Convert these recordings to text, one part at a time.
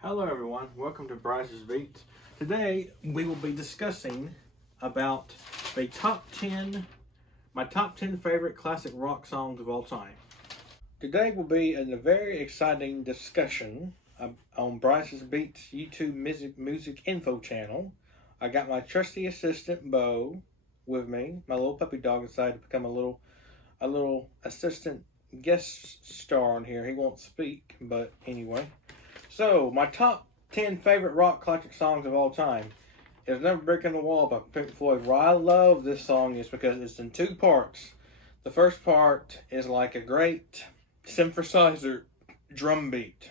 Hello everyone, welcome to Bryce's Beats. Today we will be discussing about the my top 10 favorite classic rock songs of all time. Today will be a very exciting discussion on Bryce's Beats YouTube music info channel. I got my trusty assistant Bo with me. My little puppy dog decided to become a little assistant guest star on here. He won't speak, but anyway. So, my top 10 favorite rock classic songs of all time is Never Brick in the Wall by Pink Floyd. Why I love this song is because it's in two parts. The first part is like a great synthesizer drum beat.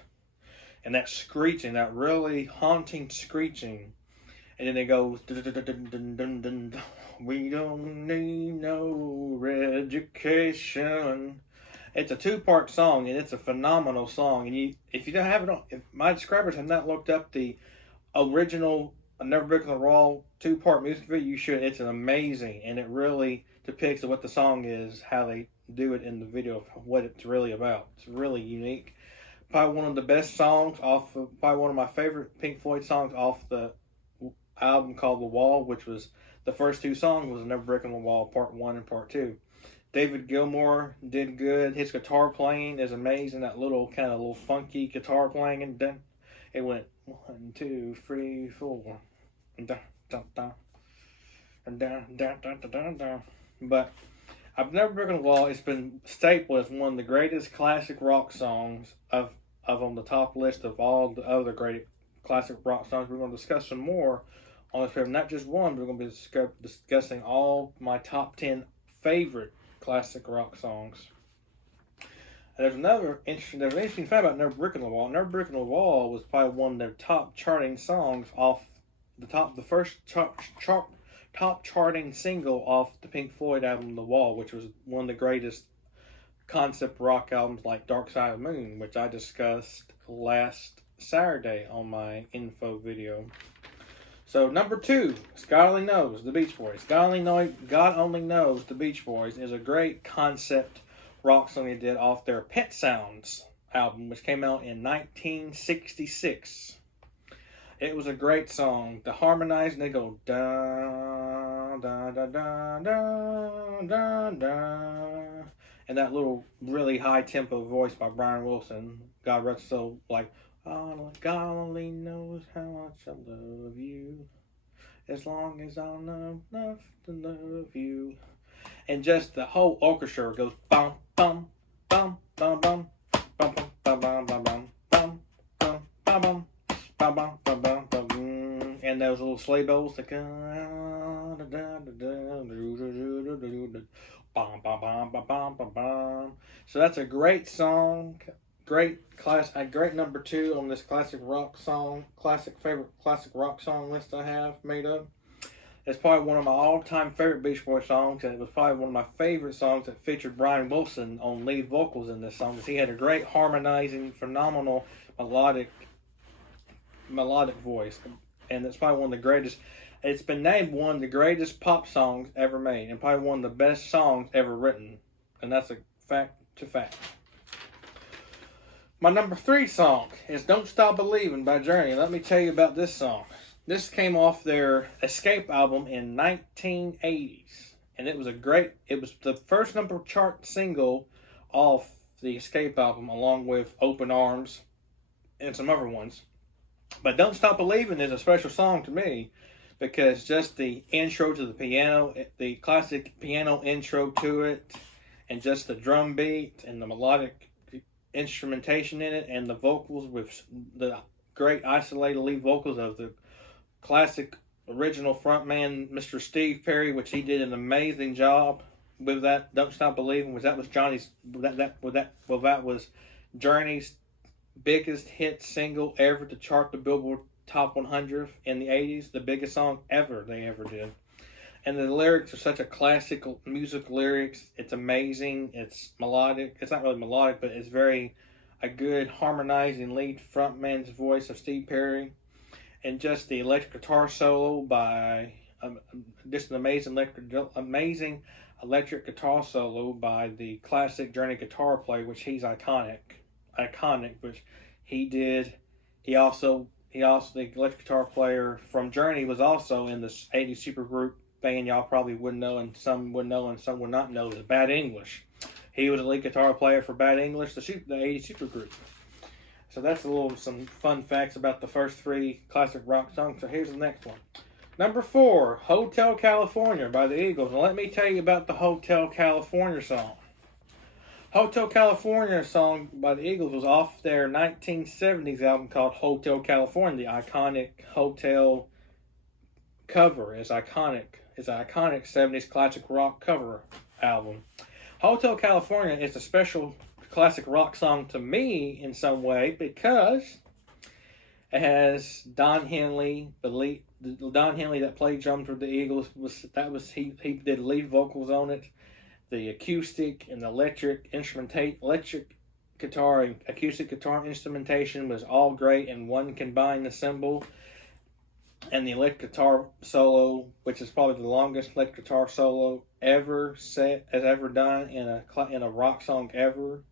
And that screeching, that really haunting screeching. And then it goes, we don't need no education. It's a two-part song, and it's a phenomenal song. And if you don't have it on, if my subscribers have not looked up the original Never Brick in the Wall two-part music video, you should. It's an amazing, and it really depicts what the song is, how they do it in the video, what it's really about. It's really unique. Probably one of the best songs probably one of my favorite Pink Floyd songs off the album called The Wall, which was the first two songs was Never Brick in the Wall, Part 1 and Part 2. David Gilmour did good. His guitar playing is amazing. That little funky guitar playing, and then it went 1, 2, 3, 4, and da da da, and da da da da da da. But I've Never Broken the Wall. It's been stapled as one of the greatest classic rock songs of on the top list of all the other great classic rock songs. We're going to discuss some more on this paper. Not just one, but we're going to be discussing all my top 10 favorite classic rock songs. And there's an interesting fact about Never Brick in the Wall. Never Brick in the Wall was probably one of their top charting songs off the first top charting single off the Pink Floyd album The Wall, which was one of the greatest concept rock albums like Dark Side of the Moon, which I discussed last Saturday on my info video. So number 2, God Only Knows, the Beach Boys. God Only Knows, the Beach Boys is a great concept rock song they did off their Pet Sounds album, which came out in 1966. It was a great song. The harmonizing, they go da da da da da da da, and that little really high tempo voice by Brian Wilson. God rest his soul, like. God only knows how much I love you, as long as I know enough to love you. And just the whole orchestra goes bum bum bum bum bum bum bum bum bum bum bum bum bum bum bum bum bum bum bum, and those little sleigh bells that go bum bum bum bum bum bum. So that's a great song. Great number 2 on this favorite classic rock song list I have made up. It's probably one of my all-time favorite Beach Boys songs, and it was probably one of my favorite songs that featured Brian Wilson on lead vocals in this song, because he had a great harmonizing, phenomenal melodic voice, and it's probably one of the greatest. It's been named one of the greatest pop songs ever made, and probably one of the best songs ever written, and that's a fact. My number 3 song is Don't Stop Believin' by Journey. Let me tell you about this song. This came off their Escape album in 1980s. And it was the first number chart single off the Escape album, along with Open Arms and some other ones. But Don't Stop Believin' is a special song to me, because just the intro to the piano, the classic piano intro to it, and just the drum beat and the melodic instrumentation in it, and the vocals with the great isolated lead vocals of the classic original frontman Mr. Steve Perry, which he did an amazing job with that. Don't Stop Believing that was Journey's biggest hit single ever to chart the Billboard Top 100 in the 80s, the biggest song they ever did. And the lyrics are such a classic music lyrics. It's amazing. It's melodic. It's not really melodic, but it's a good harmonizing lead frontman's voice of Steve Perry. And just the electric guitar solo by, just an amazing electric guitar solo by the classic Journey guitar player, which he's iconic, which he did the electric guitar player from Journey was also in the '80s supergroup band y'all probably would know, and some would know and some would not know, is Bad English. He was a lead guitar player for Bad English, the '80s supergroup. So that's some fun facts about the first three classic rock songs. So here's the next one. Number 4, Hotel California by the Eagles. And let me tell you about the Hotel California song. Hotel California song by the Eagles was off their 1970s album called Hotel California. The iconic hotel cover is iconic. It's an iconic 70s classic rock cover album. Hotel California is a special classic rock song to me in some way because it has Don Henley, Don Henley that played drums with the Eagles, he did lead vocals on it. The acoustic and the electric guitar and acoustic guitar instrumentation was all great in one combined assemble. And the electric guitar solo, which is probably the longest electric guitar solo ever done in a rock song ever.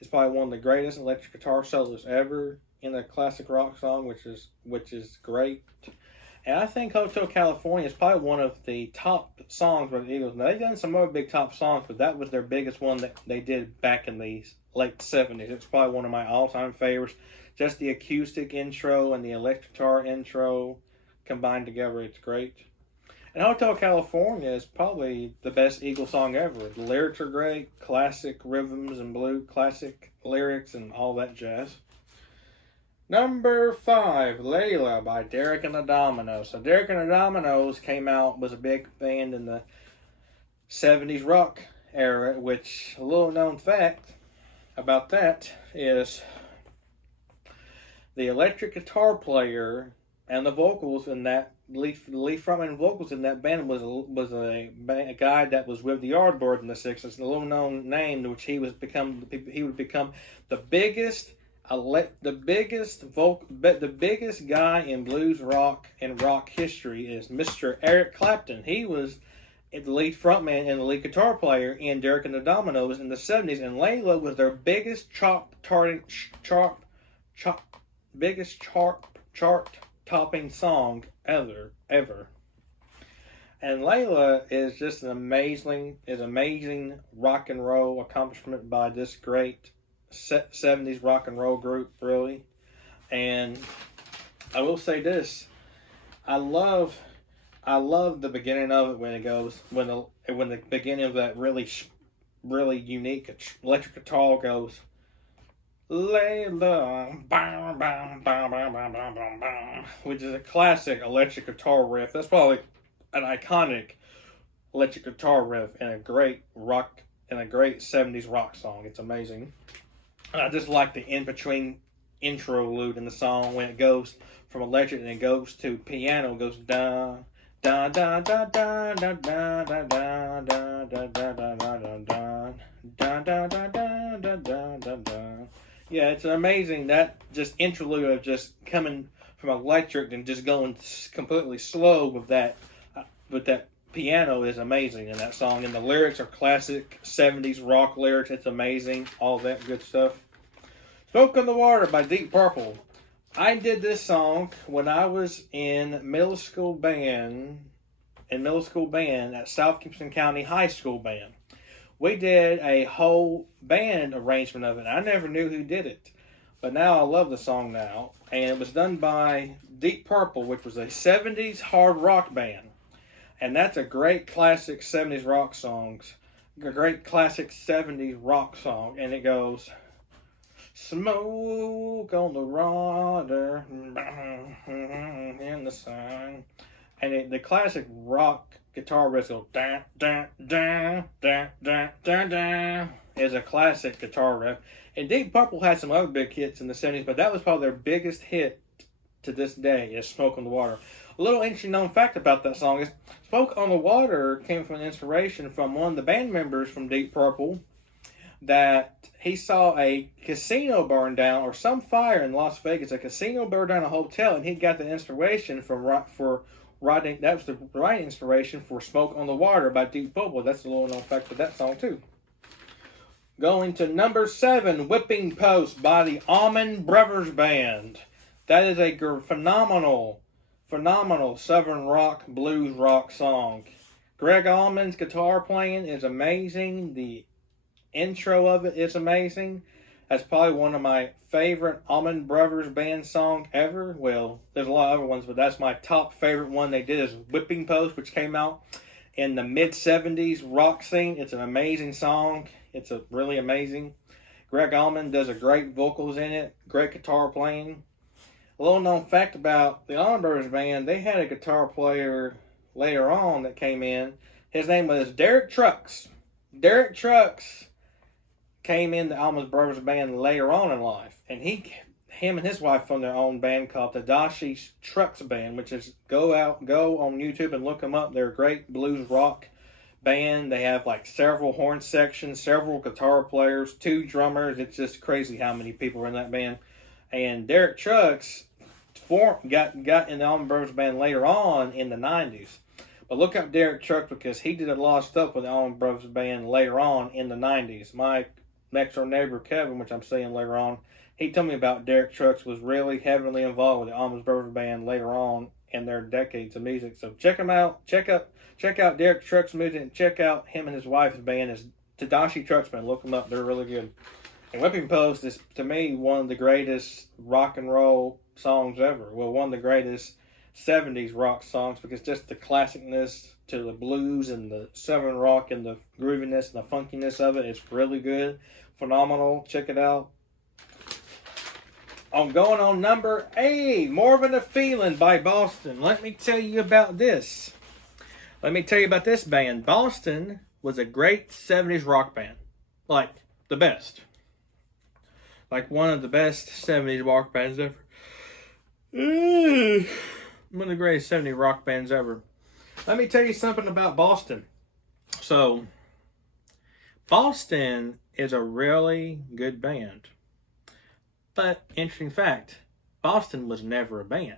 It's probably one of the greatest electric guitar solos ever in a classic rock song, which is great. And I think Hotel California is probably one of the top songs by the Eagles. Now, they've done some other big top songs, but that was their biggest one that they did back in the late 70s. It's probably one of my all-time favorites. Just the acoustic intro and the electric guitar intro combined together, it's great. And Hotel California is probably the best Eagles song ever. The lyrics are great, classic rhythms and classic lyrics and all that jazz. Number 5, Layla by Derek and the Dominos. So Derek and the Dominos was a big band in the 70s rock era, which a little known fact about that is the electric guitar player and the vocals in that lead frontman vocals in that band was a guy that was with the Yardbirds in the '60s, a little known name, which he would become the biggest guy in blues rock and rock history is Mr. Eric Clapton. He was the lead frontman and the lead guitar player in Derek and the Dominos in the '70s, and Layla was their biggest chart topping song ever. And Layla is just an amazing rock and roll accomplishment by this great 70s rock and roll group, really. And I will say this, I love the beginning of it when the beginning of that really unique electric guitar goes, Layla, which is a classic electric guitar riff. That's probably an iconic electric guitar riff in a great 70s rock song. It's amazing. And I just like the in-between interlude in the song when it goes from electric and it goes to piano, it goes da da da da da da da da da da da da da da da da da da da. Yeah, it's amazing, that just interlude of just coming from electric and just going completely slow with that piano is amazing in that song. And the lyrics are classic 70s rock lyrics. It's amazing, all that good stuff. Smoke on the Water by Deep Purple. I did this song when I was in middle school band at South Gibson County High School Band. We did a whole band arrangement of it. I never knew who did it, but now I love the song now. And it was done by Deep Purple, which was a 70s hard rock band. And that's a great classic 70s rock song. A great classic 70s rock song. And it goes, smoke on the water in the sun. And the classic rock guitar riff goes da da da da da da da. Is a classic guitar riff. And Deep Purple had some other big hits in the 70s, but that was probably their biggest hit to this day is Smoke on the Water. A little interesting known fact about that song is Smoke on the Water came from an inspiration from one of the band members from Deep Purple, that he saw a casino burn down or some fire in Las Vegas. A casino burned down a hotel, and he got the inspiration for writing. That was the right inspiration for "Smoke on the Water" by Deep Purple. That's a little known fact of that song too. Going to number 7, "Whipping Post" by the Allman Brothers Band. That is a phenomenal, phenomenal Southern rock, blues rock song. Greg Allman's guitar playing is amazing. The intro of it is amazing. That's probably one of my favorite Allman Brothers band song ever. Well, there's a lot of other ones, but that's my top favorite one they did is Whipping Post, which came out in the mid-70s rock scene. It's an amazing song. It's a really amazing. Greg Allman does a great vocals in it, great guitar playing. A little known fact about the Allman Brothers band, they had a guitar player later on that came in. His name was Derek Trucks. Derek Trucks came in the Allman Brothers band later on in life, and him and his wife formed their own band called Tadashi Trucks Band, which is go on YouTube and look them up. They're a great blues rock band. They have like several horn sections, several guitar players, 2 drummers. It's just crazy how many people are in that band. And Derek Trucks got in the Allman Brothers band later on in the 90s. But look up Derek Trucks because he did a lot of stuff with the Allman Brothers band later on in the 90s. My next door neighbor Kevin, which I'm seeing later on, he told me about Derek Trucks was really heavily involved with the Allman Brothers band later on in their decades of music. So check him out. Check out Derek Trucks music and check out him and his wife's band is Tadashi Trucks Band. Look them up. They're really good. And Whipping Post is, to me, one of the greatest rock and roll songs ever. Well, one of the greatest 70s rock songs because just the classicness to the blues and the southern rock and the grooviness and the funkiness of it. It's really good. Phenomenal. Check it out. I'm going on number 8, More Than a Feeling by Boston. Let me tell you about this. Let me tell you about this band. Boston was a great 70s rock band. Like, the best. Like, one of the best 70s rock bands ever. One of the greatest 70s rock bands ever. Let me tell you something about Boston. So, Boston is a really good band. But, interesting fact, Boston was never a band.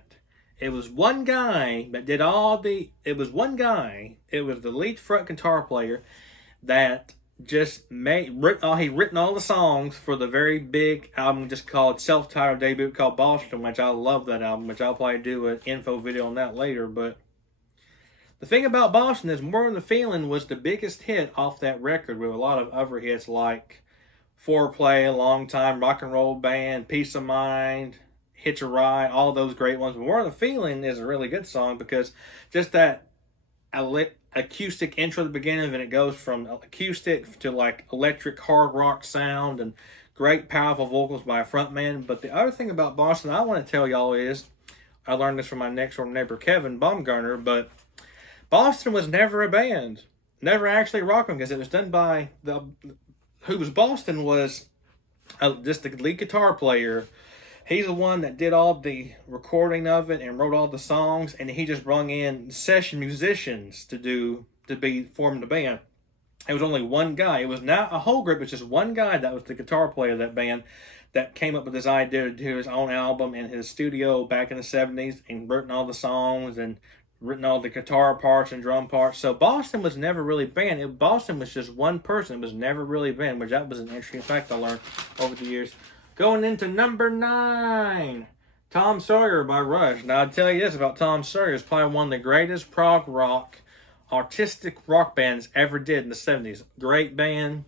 It was one guy that did it was the lead front guitar player that just he'd written all the songs for the very big album just called self-titled debut called Boston, which I love that album, which I'll probably do an info video on that later. But the thing about Boston is More Than a Feeling was the biggest hit off that record with a lot of other hits like Foreplay, A Long Time, Rock and Roll Band, Peace of Mind, Hitch a Ride, all those great ones. But More Than a Feeling is a really good song because just that acoustic intro at the beginning, and it goes from acoustic to like electric hard rock sound and great powerful vocals by a frontman. But the other thing about Boston I want to tell y'all is, I learned this from my next door neighbor Kevin Baumgartner, but Boston was never a band, never actually rock band, because it was done by Boston was just the lead guitar player. He's the one that did all the recording of it and wrote all the songs, and he just brought in session musicians to form the band. It was only one guy. It was not a whole group. It was just one guy that was the guitar player of that band that came up with this idea to do his own album in his studio back in the 70s and written all the songs and written all the guitar parts and drum parts. So Boston was never really band. Boston was just one person. It was never really band, which that was an interesting fact I learned over the years. Going into number 9, Tom Sawyer by Rush. Now, I'll tell you this about Tom Sawyer. It's probably one of the greatest prog rock, artistic rock bands ever did in the 70s. Great band.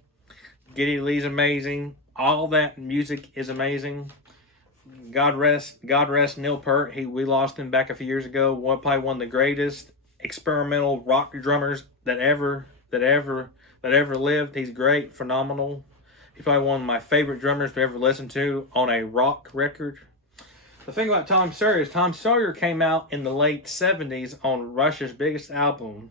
Geddy Lee's amazing. All that music is amazing. God rest Neil Peart. We lost him back a few years ago. Probably one of the greatest experimental rock drummers that ever lived. He's great, phenomenal. He's probably one of my favorite drummers to ever listen to on a rock record. The thing about Tom Sawyer is Tom Sawyer came out in the late 70s on Rush's biggest album.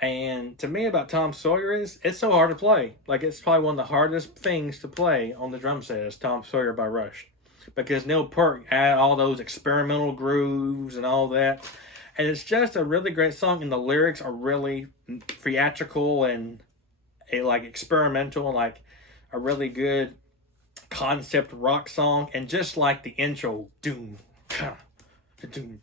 And to me about Tom Sawyer is, it's so hard to play. Like, it's probably one of the hardest things to play on the drum set is Tom Sawyer by Rush. Because Neil Peart had all those experimental grooves and all that. And it's just a really great song, and the lyrics are really theatrical and experimental, like a really good concept rock song. And just like the intro, doom, doom, doom,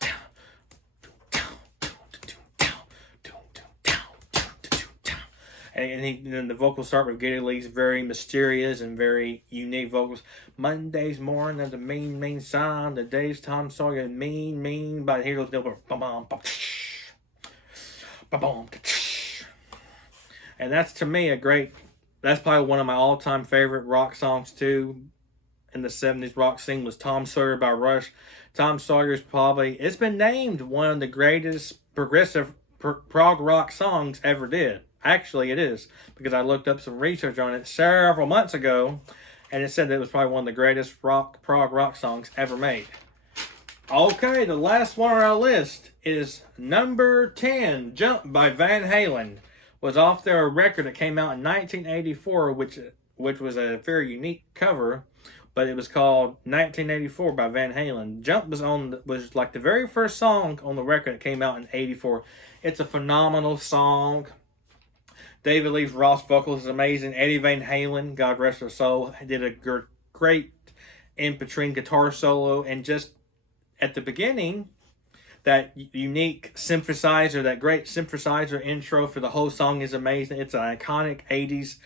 And then the vocals start with Geddy Lee's very mysterious and very unique vocals. Monday's morning of the mean sign. The day's Tom Sawyer mean. But here goes the and that's, to me, that's probably one of my all-time favorite rock songs too. In the 70s rock scene was Tom Sawyer by Rush. Tom Sawyer's it's been named one of the greatest progressive prog rock songs ever did. Actually, it is, because I looked up some research on it several months ago, and it said that it was probably one of the greatest prog rock songs ever made. Okay, the last one on our list is number 10, Jump by Van Halen. Was off their record that came out in 1984, which was a very unique cover, but it was called 1984 by Van Halen. Jump was like the very first song on the record that came out in 84. It's a phenomenal song. David Lee Roth's vocals is amazing. Eddie Van Halen, God rest her soul, did a great in-between guitar solo, and just at the beginning, that unique synthesizer, that great synthesizer intro for the whole song is amazing. It's an iconic 80s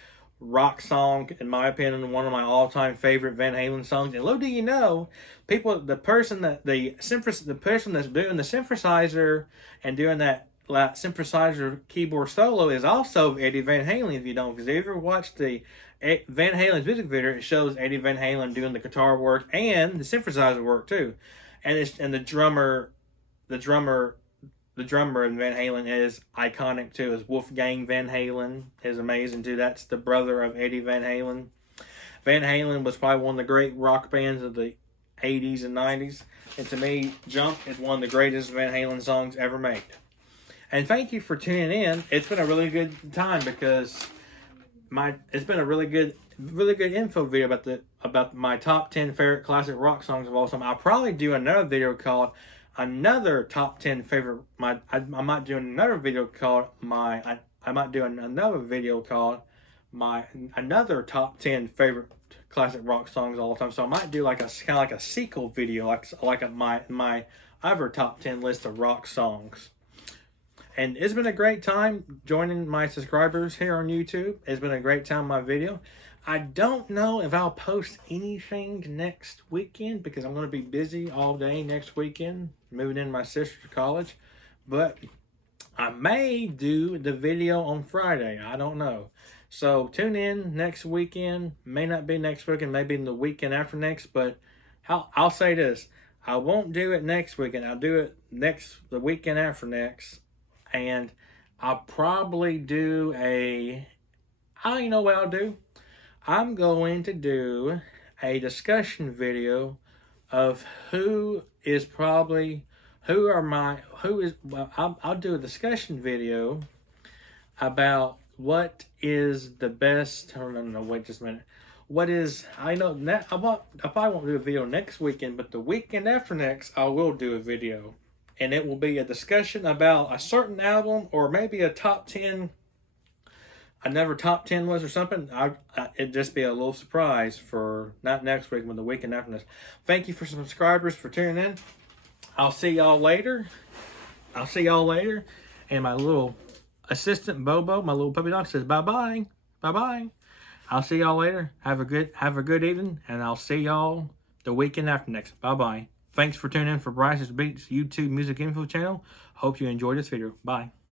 rock song, in my opinion, one of my all-time favorite Van Halen songs. And little do you know, the person that's doing the synthesizer and doing that synthesizer keyboard solo is also Eddie Van Halen, if you don't. Because if you ever watched the Van Halen's music video, it shows Eddie Van Halen doing the guitar work and the synthesizer work too. And the drummer in Van Halen is iconic too. Is Wolfgang Van Halen is amazing too. That's the brother of Eddie Van Halen. Van Halen was probably one of the great rock bands of the 80s and 90s. And to me, Jump is one of the greatest Van Halen songs ever made. And thank you for tuning in. It's been a really good time because it's been a really good info video about my top 10 favorite classic rock songs of all time. I'll probably do another video called another top 10 favorite. I might do another video called another top 10 favorite classic rock songs of all time. So I might do like a kind of like a sequel video, like my other top 10 list of rock songs. And it's been a great time joining my subscribers here on YouTube. It's been a great time on my video. I don't know if I'll post anything next weekend because I'm going to be busy all day next weekend, moving in my sister to college. But I may do the video on Friday. I don't know. So tune in next weekend. May not be next weekend, maybe in the weekend after next. But I'll say this. I won't do it next weekend. I'll do it the weekend after next. And I'll probably do I don't even know what I'll do. I'm going to do a discussion video of I'll do a discussion video about what is the best, no, wait just a minute. I probably won't do a video next weekend, but the weekend after next, I will do a video. And it will be a discussion about a certain album or maybe a top 10, another top 10 list or something. It'd just be a little surprise for not next week, but the weekend after this. Thank you for subscribers for tuning in. I'll see y'all later. And my little assistant Bobo, my little puppy dog, says bye-bye. Bye-bye. I'll see y'all later. Have a good evening, and I'll see y'all the weekend after next. Bye-bye. Thanks for tuning in for Bryce's Beats YouTube Music Info channel. Hope you enjoyed this video. Bye.